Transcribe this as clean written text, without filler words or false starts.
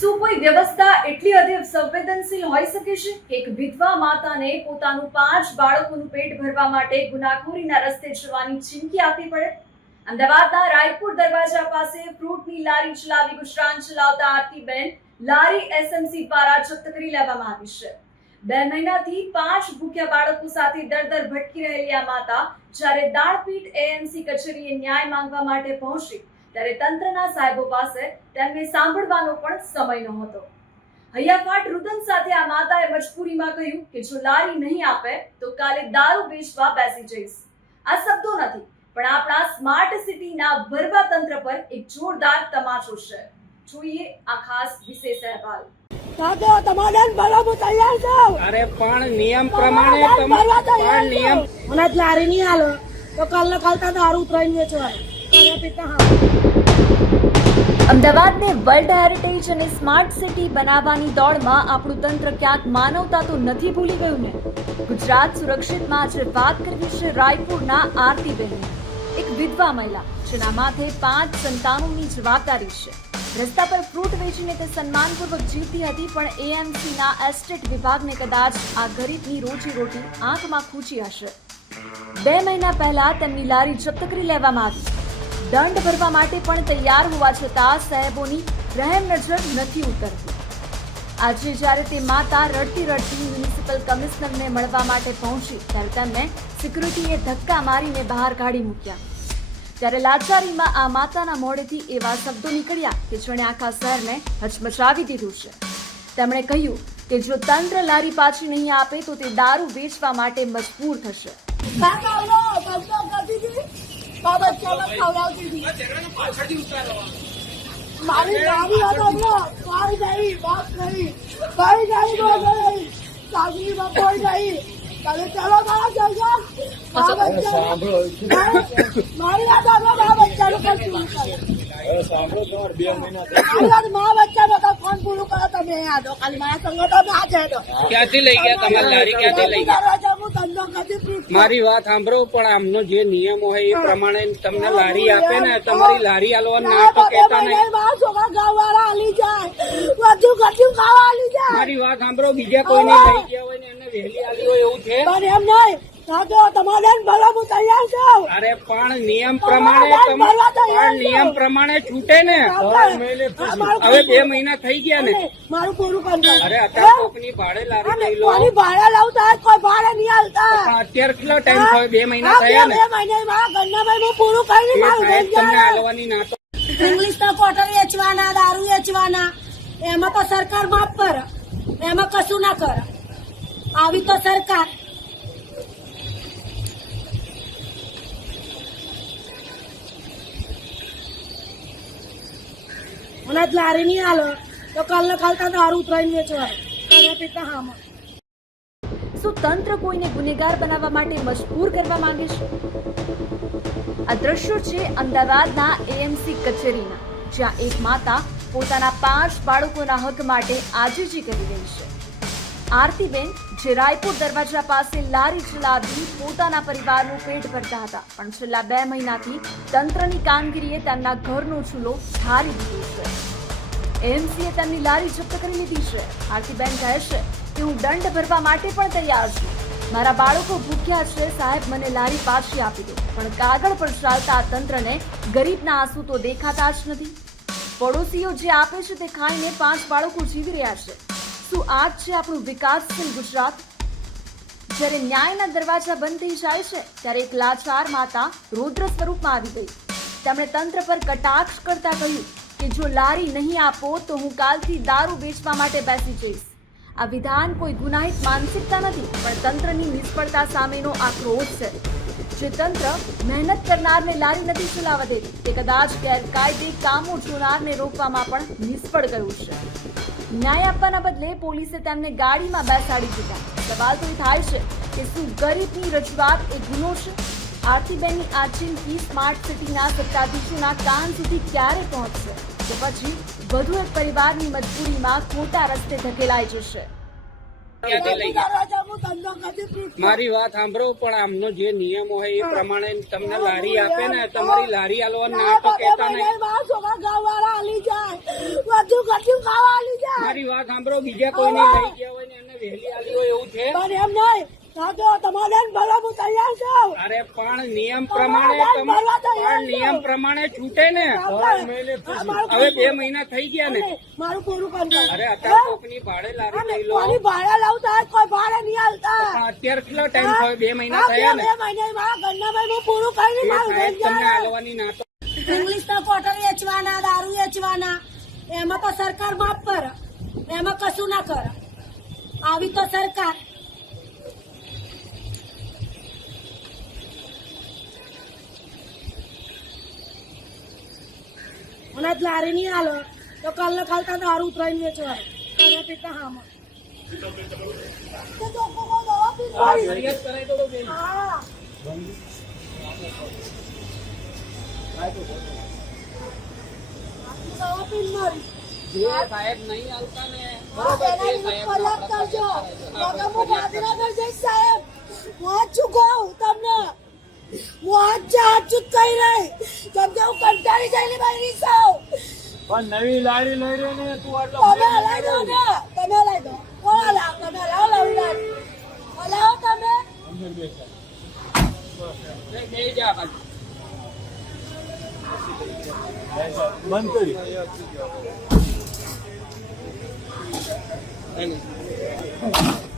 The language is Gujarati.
શું કોઈ વ્યવસ્થા એટલી અધિક સંવેદનશીલ હોઈ શકે છે કે એક વિધવા માતાને પોતાનું 5 બાળકોનું પેટ ભરવા માટે ગુનાખોરીના રસ્તે જવાની ચીમકી આપવી પડે? અમદાવાદના રાયપુર દરવાજા પાસે ફ્રૂટની લારી ચલાવી ગુજરાન ચલાવતા આરતીબેન લારી એસએમસી દ્વારા જપ્ત કરી લેવામાં આવી છે। 2 મહિનાથી 5 ભૂખ્યા બાળકો સાથે દર ભટકી રહેલી આ માતા જ્યારે દાણપીઠ એએમસી કચેરીએ ન્યાય માંગવા માટે પહોંચી ત્યારે તંત્રના સાહેબો પાસે તેમને સાંભળવાનો પણ સમય નહોતો। હૈયાફાટ રુદન સાથે આ માતાએ મજબૂરીમાં કહ્યું કે જો લારી નહીં આપે તો કાલે દારૂ વેચવા બેસી જઈશ। આ શબ્દો નથી પણ આપણા સ્માર્ટ સિટીના ભરવા તંત્ર પર એક જોરદાર તમાચો છે। જોઈએ આ ખાસ વિશેષ અહેવાલ। અરે પણ નિયમ પ્રમાણે નિયમ લારી નહીં હાલો તો કાલ કાલતા દારૂ ઉતરાઈને વેચવાનું। અમદાવાદને વર્લ્ડ હેરિટેજ અને સ્માર્ટ સિટી બનાવવાની દોડમાં આપણું તંત્ર ક્યાંક માનવતા તો નથી ભૂલી ગયું ને? ગુજરાત સુરક્ષિતમાં આજે વાત કરવી છે રાયપુરના આરતીબેનની, એક વિધવા મહિલા જેના માથે 5 સંતાનોની જવાબદારી છે। રસ્તા પર ફ્રૂટ વેચીને તે સન્માનપૂર્વક જીવતી હતી, પણ એએમસીના એસ્ટેટ વિભાગને કદાચ આ ગરીબની રોજીરોટી આંખમાં ખૂંચી હશે। 2 મહિના પહેલા તેમની લારી જપ્ત કરી લેવામાં આવી। દંડ ભરવા માટે પણ તૈયાર હોવા છતાં સાહેબોની રહેમ નજર નથી ઉતરતી। આજે જ્યારે તે માતા રડતી મ્યુનિસિપલ કમિશનરને મળવા માટે પહોંચી ત્યારે તેમને સિક્યુરિટીએ ધક્કા મારીને બહાર કાઢી મૂક્યા। ત્યારે લાચારીમાં આ માતાના મોઢેથી એવા શબ્દો નીકળ્યા કે જેણે આખા શહેરને હચમચાવી દીધું છે। તેમણે કહ્યું કે જો તંત્ર લારી પાછી નહીં આપે તો તે દારૂ વેચવા માટે મજબૂર થશે। મારી ગાડી કોઈ ગઈ બાપ નહીં કઈ ગઈ સાગરીમાં કોઈ ગઈ ચાલો ચાલો મારી વાત આપણા બચ્ચાનું કશું સાંભળો 2 મહિના બચ્ચા બધા ફોન પૂરું કરો તમે યાદો ખાલી મારા સંગતો ના છે ક્યાંથી લઈ ગયા તમારી લારી? ક્યાંથી લઈ ગયા? હું ધંધો કદી મારી વાત સાંભળો, પણ આમનો જે નિયમ હોય એ પ્રમાણે તમને લારી આપે ને, તમારી લારી આલવાનું ના તો કહેતા નહીં। મારી વાત સાંભળો, બીજા કોઈને લઈ ગયા હોય ને એને વહેલી આલી હોય એવું છે? એમ નહીં તમારે ભરવા તૈયાર છો। અરે પણ નિયમ પ્રમાણે છૂટે ને। હવે 2 મહિના થઈ ગયા ને, મારું પૂરું કરી અરે અત્યારે કોકની ભાડે લારી લઈ લો। ભાડે લાવતા કોઈ ભાડે નહીં હાલતા। અત્યારે કેટલો ટાઈમ થયો? 2 મહિના થયા ને। 2 મહિના મારા ઘરના ભાઈ હું પૂરું કરી સાહેબ તમને હાલવાની ના તો ઇંગ્લિશના કોટન વેચવાના, દારૂ વેચવાના, એમાં તો સરકાર માફ કરે, એમાં કશું ના કરે। આવી તો સરકાર મને લારી નહીં હાલો તો કાલ કાલતા દારૂ ઉતરાઈને વેચવાનું। શું તંત્ર કોઈને ગુનેગાર બનાવવા માટે મજબૂર કરવા માંગે છે? આ દ્રશ્યો છે અમદાવાદના એએમસી કચેરીના, જ્યાં એક માતા પોતાના 5 બાળકોના હક માટે આજીજી કરી રહી છે। આરતીબેન જે રાયપુર દરવાજા પાસે લારી ચલાવી પોતાના પરિવારનું પેટ ભરતા હતા, પણ છેલ્લા 2 મહિનાથી તંત્રની કામગીરીએ તેમના ઘરનો ચૂલો ઠારી દીધો છે। એએમસીએ તેમની લારી જપ્ત કરી લીધી છે। આરતીબેન કહે છે કે હું દંડ ભરવા માટે પણ તૈયાર છું। મારા બાળકો ભૂખ્યા છે, સાહેબ મને લારી પાછી આપી દો। પણ કાગળ પર ચાલતા આ તંત્રને ગરીબના આંસુ તો દેખાતા જ નથી। પડોશીઓ જે આપે છે તે ખાઈને 5 બાળકો જીવી રહ્યા છે। શું આ જ છે આપણું વિકાસશીલ ગુજરાત? જ્યારે ન્યાયના દરવાજા બંધ થઈ જાય છે ત્યારે એક લાચાર માતા રૌદ્ર સ્વરૂપમાં આવી ગઈ। તેમણે તંત્ર પર કટાક્ષ કરતા કહ્યું કે જો લારી નહીં આપો તો હું કાલથી દારૂ વેચવા માટે બેસી જઈશ। આ વિધાન કોઈ ગુનાહિત માનસિકતા નથી, પણ તંત્રની નિષ્ફળતા સામેનો આક્રોશ છે। જે તંત્ર મહેનત કરનારને લારી નથી ચલાવવા દેતી, તે કદાચ ગેરકાયદે કામો જોનારને રોકવામાં પણ નિષ્ફળ ગયું છે। ન્યાય આપવાના બદલે પોલીસે તેમને ગાડીમાં બેસાડી દીધા। સવાલ તો એ થાય છે કે શું ગરીબની રજૂઆત એ ગુનો છે? આરતીબેનની આ ચીમકી સ્માર્ટ સિટીના સત્તાધીશોના કાન સુધી ક્યારે પહોંચશે કે પછી વધુ એક પરિવારની મજબૂરીમાં ખોટા રસ્તે ધકેલાઈ જશે? મારી વાત સાંભળો, પણ આમનો જે નિયમ હોય એ પ્રમાણે તમને લારી આપે ને, તમારી લારી આલવાનું ના તો કહેતા નહીં। મારી વાત સાંભળો, બીજા કોઈને લઈ ગયા હોય ને એને વહેલી આલી હોય એવું છે? પણ એમ નહીં તો તમારે ભરવા હું તૈયાર છું. અરે પણ નિયમ પ્રમાણે પણ નિયમ પ્રમાણે છૂટે ને. હવે 2 મહિના થઈ ગયા ને. મારું પૂરું કરી દો. અરે અત્યારે કોકની ભાડે લારી લઈ લો. કોની ભાડે લાવતા હોય, કોઈ ભાડે નહીં હાલતા. પણ અત્યારે કેટલો ટાઈમ થયો? 2 મહિના થયા ને. 2 મહિને મારા ઘરના ભાઈ હું પૂરું કરી એ મારું સાહેબ ઘર તમને જાય. આલવાની ના તો. ઇંગ્લિશના કોટર વેચવાના, દારૂ વેચવાના, એમાં તો સરકાર માફ કરે, એમાં કશું ના કરે. આવી તો સરકાર. અને જ લારી નહીં હાલો તો કાલને ખાલતા દારૂ ઉતરાઈને વેચવાનું. અને પીતા હામાં. તો ચોખ્ખું દવા પીવાની. ફરિયાદ કરાઈ દો બેન. હા. દવા પીને મારી. જે સાહેબ નહીં આવતા ને હા, બરોબર છે એના સાહેબ વિરુદ્ધ ફરિયાદ કરજો. નકર હું ગાંધીનગર જઈશ સાહેબ. હું આજ છું કહું તમને. હું આજ જ કહી રહી. કેમ કે હું કંટાળી ગયેલી મારી સૌ. પણ નવી લારી લઈ રહ્યો ને તું આટલો તમે હલાવી દો ને. તમે હલાવી દો. કોણ હલાવ? તમે હલાવો નવી લારી. હલાવો તમે. બે જા બાજુ. બંધ કરી નહીં.